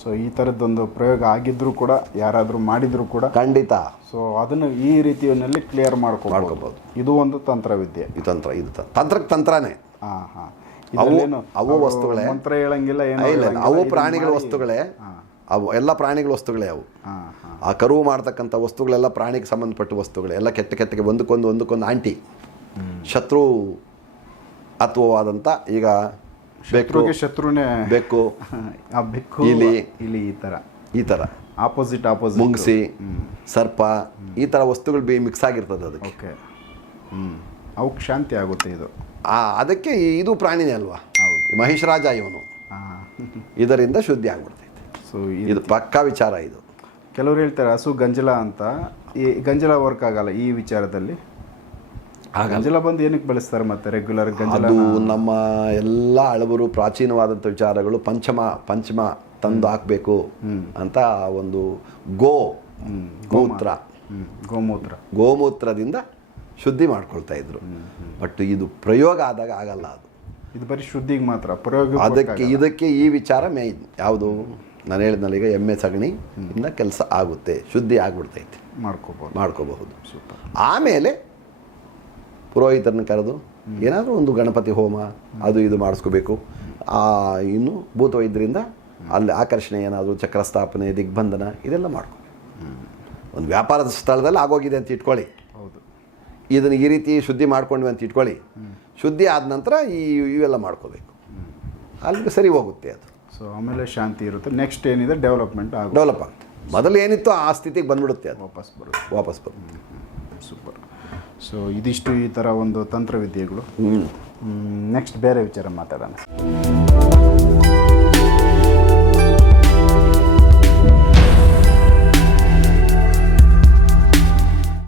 ಸೊ ಈ ಥರದ್ದೊಂದು ಪ್ರಯೋಗ ಆಗಿದ್ರೂ ಕೂಡ ಯಾರಾದರೂ ಮಾಡಿದರೂ ಕೂಡ ಖಂಡಿತ ಸೊ ಅದನ್ನು ಈ ರೀತಿಯಲ್ಲಿ ಕ್ಲಿಯರ್ ಮಾಡ್ಕೋಬಹುದು. ಇದು ಒಂದು ತಂತ್ರವಿದ್ಯೆ. ಈ ತಂತ್ರಕ್ಕೆ ತಂತ್ರನೇ. ಹಾಂ ಹಾಂ. ಅವು ವಸ್ತುಗಳೇ, ಮಂತ್ರ ಹೇಳಂಗಿಲ್ಲ, ಇಲ್ಲ ಅವು ಪ್ರಾಣಿಗಳ ವಸ್ತುಗಳೇ, ಅವು ಎಲ್ಲ ಪ್ರಾಣಿಗಳ ವಸ್ತುಗಳೇ ಅವು. ಆ ಕರುವು ಮಾಡ್ತಕ್ಕಂಥ ವಸ್ತುಗಳೆಲ್ಲ ಪ್ರಾಣಿಗೆ ಸಂಬಂಧಪಟ್ಟ ವಸ್ತುಗಳೇ, ಎಲ್ಲ ಕೆಟ್ಟಗೆ ಒಂದಕ್ಕೊಂದು ಆಂಟಿ ಶತ್ರು ಅತ್ವವಾದಂಥ. ಈಗ ಶತ್ರುನೇ ಬೆಕ್ಕು, ಬೆಕ್ಕು, ಇಲಿ ಈ ಥರ ಆಪೋಸಿಟ್ ಮುಂಗ್ಸಿ, ಸರ್ಪ, ಈ ಥರ ವಸ್ತುಗಳು ಮಿಕ್ಸ್ ಆಗಿರ್ತದೆ ಅದಕ್ಕೆ. ಓಕೆ. ಅವಕ್ಕೆ ಶಾಂತಿ ಆಗುತ್ತೆ ಇದು. ಅದಕ್ಕೆ ಇದು ಪ್ರಾಣಿನೇ ಅಲ್ವಾ. ಹೌದು. ಮಹಿಷರಾಜ ಇವನು. ಇದರಿಂದ ಶುದ್ಧಿ ಆಗ್ಬಿಡ್ತೈತೆ. ಸೊ ಇದು ಪಕ್ಕಾ ವಿಚಾರ. ಇದು ಕೆಲವರು ಹೇಳ್ತಾರೆ ಹಸು ಗಂಜಲ ಅಂತ. ಈ ಗಂಜಲ ವರ್ಕ್ ಆಗಲ್ಲ ಈ ವಿಚಾರದಲ್ಲಿ. ಗಂಜಲ ಬಂದು ಏನಕ್ಕೆ ಬಳಸ್ತಾರೆ ಮತ್ತೆ ರೆಗ್ಯುಲರ್ ಗಂಜಲ? ಅದು ನಮ್ಮ ಎಲ್ಲ ಹಳಬರು ಪ್ರಾಚೀನವಾದಂಥ ವಿಚಾರಗಳು. ಪಂಚಮ ತಂದು ಹಾಕಬೇಕು ಅಂತ ಒಂದು ಗೋಮೂತ್ರದಿಂದ ಶುದ್ಧಿ ಮಾಡ್ಕೊಳ್ತಾ ಇದ್ರು. ಬಟ್ ಇದು ಪ್ರಯೋಗ ಆದಾಗ ಆಗಲ್ಲ. ಇದು ಬರೀ ಶುದ್ಧಿಗೆ ಮಾತ್ರ ಪ್ರಯೋಗ. ಇದಕ್ಕೆ ಈ ವಿಚಾರ ಮೇಯ್ನ್ ಯಾವುದು ನಾನು ಹೇಳಿದ್ನಲ್ಲ, ಈಗ ಎಮ್ಮೆ ಸಗಣಿ ಇಂದ ಕೆಲಸ ಆಗುತ್ತೆ, ಶುದ್ಧಿ ಆಗ್ಬಿಡ್ತೈತೆ, ಮಾಡ್ಕೋಬಹುದು. ಸೂಪರ್. ಆಮೇಲೆ ಪುರೋಹಿತರನ್ನ ಕರೆದು ಏನಾದರೂ ಒಂದು ಗಣಪತಿ ಹೋಮ ಅದು ಇದು ಮಾಡಿಸ್ಕೋಬೇಕು. ಇನ್ನು ಭೂತವೈದ್ಯರಿಂದ ಅಲ್ಲಿ ಆಕರ್ಷಣೆ ಏನಾದರೂ ಚಕ್ರ ಸ್ಥಾಪನೆ, ದಿಗ್ಬಂಧನ ಇದೆಲ್ಲ ಮಾಡ್ಕೋಬೇಕು. ಒಂದು ವ್ಯಾಪಾರದ ಸ್ಥಳದಲ್ಲಿ ಆಗೋಗಿದೆ ಅಂತ ಇಟ್ಕೊಳ್ಳಿ. ಹೌದು. ಇದನ್ನು ಈ ರೀತಿ ಶುದ್ಧಿ ಮಾಡ್ಕೊಂಡ್ವಿ ಅಂತ ಇಟ್ಕೊಳ್ಳಿ. ಶುದ್ಧಿ ಆದ ನಂತರ ಇವೆಲ್ಲ ಮಾಡ್ಕೋಬೇಕು. ಅಲ್ಲಿಗೆ ಸರಿ ಹೋಗುತ್ತೆ ಅದು. ಸೊ ಆಮೇಲೆ ಶಾಂತಿ ಇರುತ್ತೆ. ನೆಕ್ಸ್ಟ್ ಏನಿದೆ ಡೆವಲಪ್ ಆಗುತ್ತೆ. ಮೊದಲು ಏನಿತ್ತು ಆ ಸ್ಥಿತಿಗೆ ಬಂದ್ಬಿಡುತ್ತೆ, ಅದು ವಾಪಸ್ ಬರುತ್ತೆ. ಸೂಪರ್. ಸೊ ಇದಿಷ್ಟು ಈ ಥರ ಒಂದು ತಂತ್ರವಿದ್ಯೆಗಳು. ನೆಕ್ಸ್ಟ್ ಬೇರೆ ವಿಚಾರ ಮಾತಾಡೋಣ.